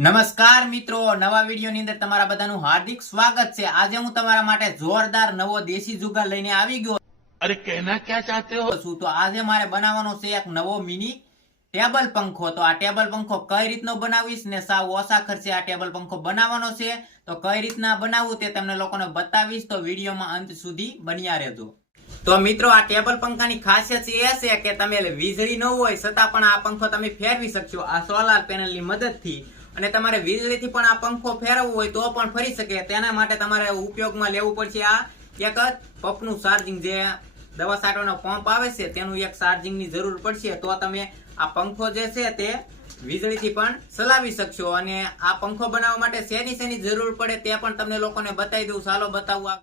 નમસ્કાર મિત્રો નવા વિડીયોની અંદર તમારા બધાનું હાર્દિક સ્વાગત છે. આજે હું તમારા માટે જોરદાર નવો દેશી જુગાર લઈને આવી ગયો અરે કહેના ક્યાં ચાહતે હો? શું તો આજે મારે બનાવવાનો છે એક નવો મિની ટેબલ પંખો. તો આ ટેબલ પંખો કઈ રીતનો બનાવીશ ને સાવ ઓછા ખર્ચે આ ટેબલ પંખો બનાવવાનો છે? તો કઈ રીતના બનાવવું તે તમને લોકોને બતાવીશ. તો વિડીયોમાં અંત સુધી બન્યા રહેજો. તો મિત્રો આ ટેબલ પંખા ની ખાસિયત એ છે કે તમે વીજળી ન હોય છતાં પણ આ પંખો તમે ફેરવી શકશો. આ સોલાર પેનલની મદદથી. અને તમારે વીજળીથી પણ આ પંખો ફેરવવો હોય તો પણ ફરી શકે. તેના માટે તમારે ઉપયોગમાં લેવું પડશે આ એક જ પંપનું ચાર્જિંગ જે દવા સાટવાનો પંપ આવે છે, તેનું એક ચાર્જિંગની જરૂર પડશે. તો તમે આ પંખો જે છે તે વીજળીથી પણ ચલાવી શકશો અને આ પંખો બનાવવા માટે શેની શેની જરૂર પડે તે પણ તમને લોકોને બતાવી દઉં. ચાલો બતાવું આ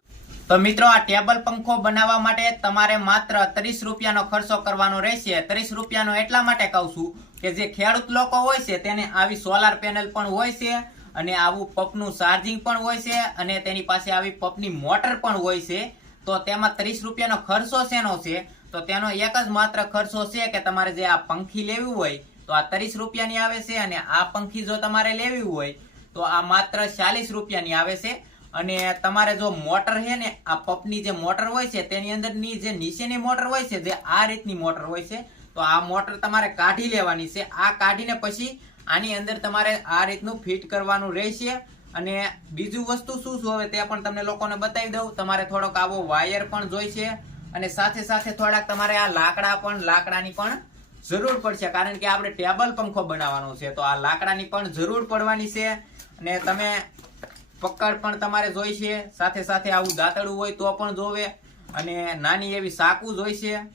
તો મિત્રો, આ ટેબલ પંખો બનાવવા માટે તમારે માત્ર ત્રીસ રૂપિયાનો ખર્ચો કરવાનો રહેશે. ત્રીસ રૂપિયાનો એટલા માટે કહું છું કે જે ખેડૂત લોકો હોય છે, તેને આવી સોલાર પેનલ પણ હોય છે અને આવું પંપનું ચાર્જિંગ પણ હોય છે અને તેની પાસે આવી પંપની મોટર પણ હોય છે. તો તેમાં ત્રીસ રૂપિયાનો ખર્ચો શેનો છે? તો તેનો એક જ માત્ર ખર્ચો છે કે તમારે જે આ પંખી લેવી હોય, તો આ ત્રીસ રૂપિયાની આવે છે અને આ પંખી જો તમારે લેવી હોય, તો આ માત્ર ચાલીસ રૂપિયાની આવે છે. અને તમારે જો મોટર છે ને, આ પંપની જે મોટર હોય છે, તેની અંદરની જે નીચેની મોટર હોય છે, જે આ રીતની મોટર હોય છે, તો આ મોટર તમારે કાઢી લેવાની છે. આ કાઢીને પછી આની અંદર તમારે આ રીતનું ફિટ કરવાનું રહેશે. અને બીજું વસ્તુ શું શું હવે તે પણ તમને લોકોને બતાવી દઉં. તમારે થોડોક આવો વાયર પણ જોઈશે અને સાથે સાથે થોડાક તમારે આ લાકડા પણ, લાકડાની પણ જરૂર પડશે. કારણ કે આપણે ટેબલ પંખો બનાવવાનો છે, તો આ લાકડાની પણ જરૂર પડવાની છે. અને તમે પકડ પણ તમારે જોઈશે. સાથે સાથે આવું દાંતળું હોય તો પણ જોવે. અને નાની એવી સાકુ જોઈશે.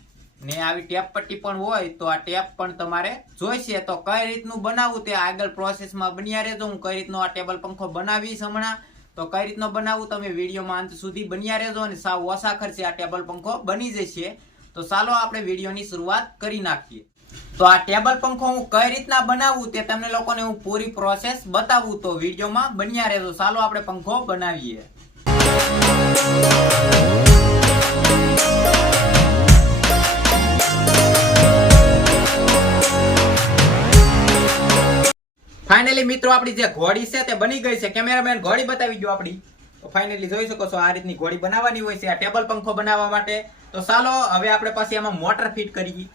ને આવી ટેપ પટ્ટી પણ હોય તો આ ટેપ પણ તમારે જોઈશે. તો કઈ રીતનું બનાવવું તે આગળ પ્રોસેસમાં બન્યા રહેજો. હું કઈ રીતનો આ ટેબલ પંખો બનાવીશ હમણાં? તો કઈ રીતનો બનાવવું તમે વિડીયોમાં અંત સુધી બન્યા રહેજો અને સાવ ઓછા ખર્ચે આ ટેબલ પંખો બની જશે. તો ચાલો આપણે વિડીયોની શરૂઆત કરી નાખીએ. તો આ ટેબલ પંખો હું કઈ રીતના બનાવું તે તમને લોકોને હું પૂરી પ્રોસેસ બતાવું. તો વિડીયોમાં બન્યા રહેજો. ચાલો આપણે પંખો બનાવીએ. ફાઇનલી મિત્રો, આપણી જે ઘોડી છે તે બની ગઈ છે. કેમેરામેન ઘોડી બતાવી દો આપણી. તો ફાઇનલી જોઈ શકો છો આ રીતની ઘોડી બનાવવાની હોય છે. આ ટેબલ પંખો બનાવવા માટે. તો ચાલો, હવે આપણે પછી એમાં મોટર ફિટ કરીએ.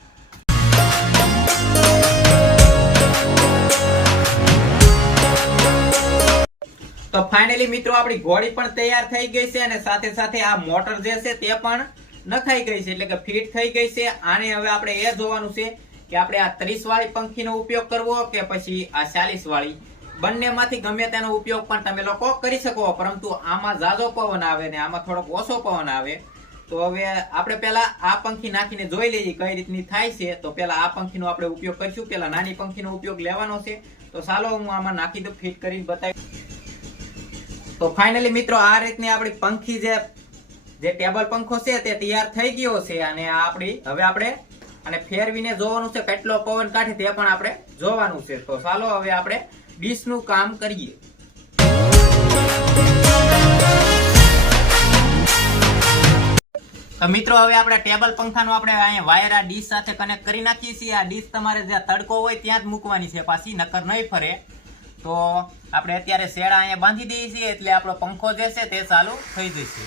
તો ફાઇનલી મિત્રો, આપણી ઘોડી પણ તૈયાર થઈ ગઈ છે અને સાથે સાથે આ મોટર જે છે તે પણ નખાઈ ગઈ છે, એટલે કે ફિટ થઈ ગઈ છે. આને હવે આપણે એ જોવાનું છે કે આપણે આ ત્રીસ વાળી પંખીનો ઉપયોગ કરવો કે પછી આ ચાલીસ વાળી બંનેમાંથી ગમે તેનો ઉપયોગ પણ તમે લોકો કરી શકો, પરંતુ આમાં ઝાઝો પવન આવે ને આમાં થોડોક ઓછો પવન આવે. તો હવે આપણે પેલા આ પંખી નાખીને જોઈ લઈએ કઈ રીતની થાય છે. તો પેલા આ પંખીનો આપણે ઉપયોગ કરીશું. પેલા નાની પંખીનો ઉપયોગ લેવાનો છે. તો ચાલો હું આમાં નાખી દઉં, ફિટ કરીને બતાવી તો ફાઇનલી મિત્રો, આ રીતની આપણી પંખી જે જે ટેબલ પંખો છે તે તૈયાર થઈ ગયો છે અને આપણી હવે આપણે અને ફેરવીને જોવાનું છે કેટલો પવન કાઢે તે પણ આપણે જોવાનું છે. તો ચાલો હવે આપણે ડીશનું કામ કરીએ. તો મિત્રો, હવે આપણે ટેબલ પંખાનું આપણે અહીંયા વાયર આ ડીશ સાથે કનેક્ટ કરી નાખીએ છીએ. આ ડીશ તમારે જ્યાં તડકો હોય ત્યાં જ મૂકવાની છે. પાછી નકર નહીં ફરે. તો આપણે અત્યારે શેડા અહીંયા બાંધી દઈએ છીએ એટલે આપણો પંખો જે છે તે ચાલુ થઈ જશે.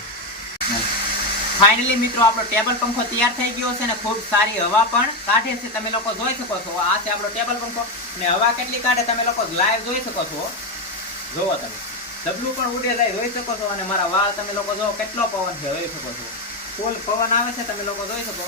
ફાઇનલી મિત્રો, આપણો ટેબલ પંખો તૈયાર થઈ ગયો છે ને ખૂબ સારી હવા પણ કાઢે છે. તમે લોકો જોઈ શકો છો, આ છે આપણો ટેબલ પંખો. અને હવા કેટલી કાઢે તમે લોકો લાઈવ જોઈ શકો છો. જોવો તમે. ડબલું પણ ઉડે જાય, જોઈ શકો છો. અને મારા વાળ તમે લોકો જો કેટલો પવન છે, જોઈ શકો છો. ફૂલ પવન આવે છે, તમે લોકો જોઈ શકો.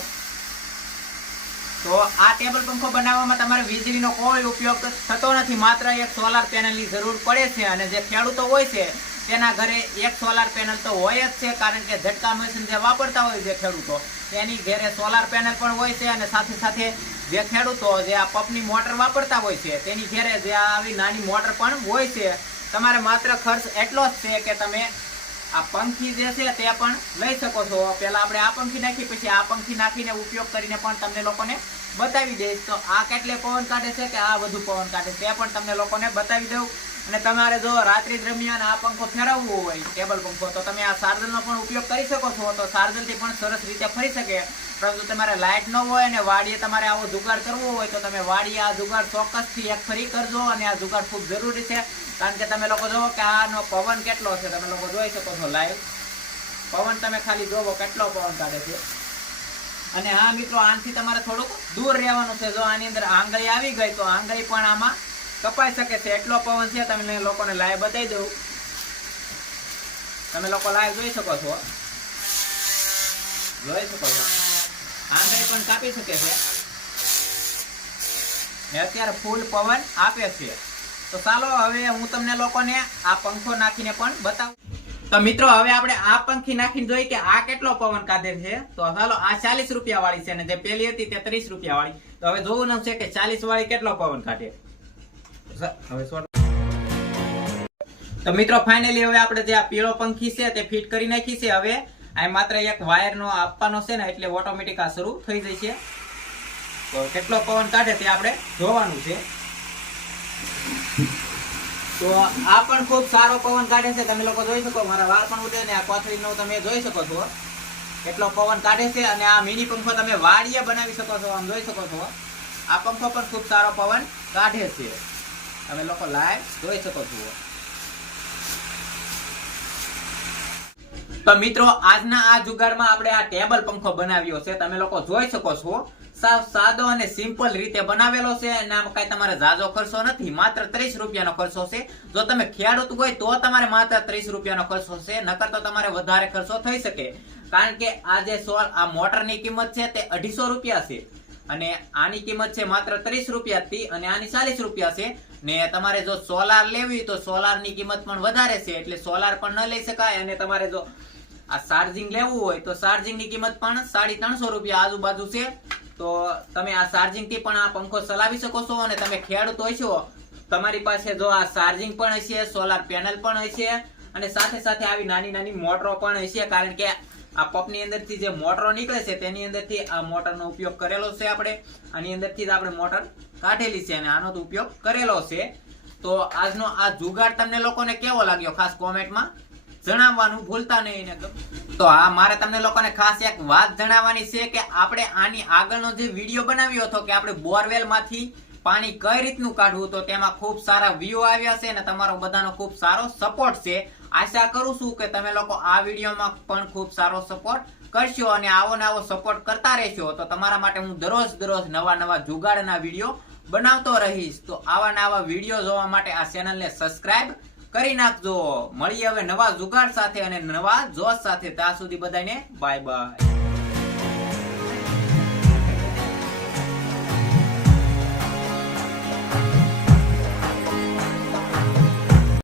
તો આ ટેબલ પંખો બનાવવામાં તમારે વીજળીનો કોઈ ઉપયોગ થતો નથી. માત્ર એક સોલાર પેનલની જરૂર પડે છે અને જે ખેડૂતો હોય છે, તેના ઘરે એક સોલાર પેનલ તો હોય જ છે, કારણ કે ઝટકા મશીન જે વાપરતા હોય છે ખેડૂતો, તેની ઘરે સોલાર પેનલ પણ હોય છે અને સાથે સાથે જે ખેડૂતો જે આ પંપની મોટર વાપરતા હોય છે, તેની ઘરે જે આવી નાની મોટર પણ હોય છે. તમારે માત્ર ખર્ચ એટલો જ છે કે તમે આ પંખી જે છે તે પણ લઈ શકો છો. પહેલાં આપણે આ પંખી નાખી પછી આ પંખી નાખીને ઉપયોગ કરીને પણ તમને લોકોને બતાવી દઈશ. તો આ કેટલે પવન કાઢે છે કે આ વધુ પવન કાઢે તે પણ તમને લોકોને બતાવી દઉં. અને તમારે જો રાત્રિ દરમિયાન આ પંખો ફેરવવો હોય ટેબલ પંખો, તો તમે આ સાર્જલનો પણ ઉપયોગ કરી શકો છો. તો સાર્જલથી પણ સરસ રીતે ફરી શકે. પરંતુ તમારે લાઇટ ન હોય અને વાડીએ તમારે આવો જુગાડ કરવો હોય, તો તમે વાડીએ આ જુગાડ ચોક્કસથી એક ફરી કરજો અને આ જુગાડ ખૂબ જરૂરી છે. કારણ કે તમે લોકો જોવો કે આનો પવન કેટલો છે? તમે લોકો જોઈ શકો છો લાઈવ પવન તમે ખાલી જોવો કેટલો પવન કાઢે છે. અને હા મિત્રો, આનાથી તમારે થોડુંક દૂર રહેવાનું છે. જો આની અંદર આંગળી આવી ગઈ, તો આંગળી પણ આમાં કપાઈ શકે છે. એટલો પવન છે, તમને લોકોને લાઈવ બતાવી દઉં. તમે લોકો લાઈવ જોઈ શકો છો. જોઈ શકો છો. આંગળી પણ કાપી શકે છે. અત્યારે ફૂલ પવન આપે છે. તો ચાલો, હવે હું તમને લોકોને આ પંખો નાખીને પણ બતાવું. તો મિત્રો, હવે આપણે આ પંખી નાખીને જોઈએ કે આ કેટલો પવન કાઢે છે. તો ચાલો, આ ચાલીસ રૂપિયા વાળી છે ને જે પેલી હતી તે ત્રીસ રૂપિયા વાળી તો હવે જોવું છે કે ચાલીસ વાળી કેટલો પવન કાઢે. તો મિત્રો ફાઇનલી હવે આપણે જે આ પીળો પંખી છે તે ફિટ કરી નાખી છે હવે. આ માત્ર એક વાયર નો આપવાનો છે ને, એટલે ઓટોમેટિક આ શરૂ થઈ છે. તો કેટલો પવન કાઢે તે આપણે જોવાનું છે. તો આ પણ ખૂબ સારો પવન કાઢે છે. તમે લોકો જોઈ શકો, મારા વાળ પણ ઉડે ને આ કોથળીનો તમે જોઈ શકો છો. કેટલો પવન કાઢે છે અને આ મિની પંખો તમે વાડીએ બનાવી શકો છો, આમ જોઈ શકો છો. આ પંખો પણ ખૂબ સારો પવન કાઢે છે. તમે લોકો લાઈવ જોઈ શકો છો. તો મિત્રો, આજના આ જુગાડમાં આપણે આ ટેબલ પંખો બનાવ્યો છે. તમે લોકો જોઈ શકો છો. સાવ સાદો અને સિમ્પલ રીતે બનાવેલો છે અને આમાં કઈ તમારે ઝાઝો ખર્ચો નથી, માત્ર ત્રીસ રૂપિયાનો ખર્ચો છે. જો તમે ખેડૂત હોય તો તમારે માત્ર ત્રીસ રૂપિયાનો ખર્ચો છે, નકર તો તમારે વધારે ખર્ચો થઈ શકે. કારણ કે આ જે સોલ આ મોટરની કિંમત છે તે અઢીસો રૂપિયા છે. અને આની કિંમત છે માત્ર ત્રીસ રૂપિયાથી અને આની ચાલીસ રૂપિયા છે. ને તમારે જો સોલાર લેવી તો સોલારની કિંમત પણ વધારે છે, એટલે સોલાર પણ ન લઈ શકાય. અને તમારે જો આ ચાર્જિંગ લેવું હોય તો ચાર્જિંગની કિંમત પણ સાડી ત્રણસો રૂપિયા આજુબાજુ છે. તો તમે આ ચાર્જિંગથી પણ આ પંખો ચલાવી શકો છો અને તમે ખેડૂત છો, તમારી પાસે જો આ ચાર્જિંગ પણ હશે સોલાર પેનલ પણ હશે અને સાથે સાથે આવી નાની નાની મોટરો પણ હશે, કારણ કે આ પંપની અંદરથી જે મોટરો નીકળે છે, તેની અંદરથી આ મોટરનો ઉપયોગ કરેલો છે આપણે. આની અંદરથી જ આપણે મોટર કાઢેલી છે અને આનો ઉપયોગ કરેલો છે. તો આજનો આ જુગાડ તમને લોકોને કેવો લાગ્યો? ખાસ કોમેન્ટમાં જણાવવાનું ભૂલતા નહીં ને તો આ મારે તમને લોકોને ખાસ એક વાત જણાવવાની છે કે આપણે આની આગળનો જે વીડિયો બનાવ્યો હતો કે આપણે બોરવેલમાંથી પાણી કઈ રીતનું કાઢવું તો તેમાં ખૂબ સારા વ્યૂ આવ્યા છે અને તમારો બધાનો ખૂબ સારો સપોર્ટ છે. આશા કરું છું કે તમે લોકો આ વિડીયોમાં પણ ખૂબ સારો સપોર્ટ કરશો અને આવો ને આવો સપોર્ટ કરતા રહેશો. તો તમારા માટે હું દરરોજ દરરોજ નવા નવા જુગાડના વીડિયો બનાવતો રહીશ. તો આવા નવા વીડિયો જોવા માટે આ ચેનલને સબસ્ક્રાઇબ કરી નાખજો. મળીએ હવે નવા જુગાડ સાથે અને નવા જોશ સાથે. ત્યાં સુધી બધાને બાય બાય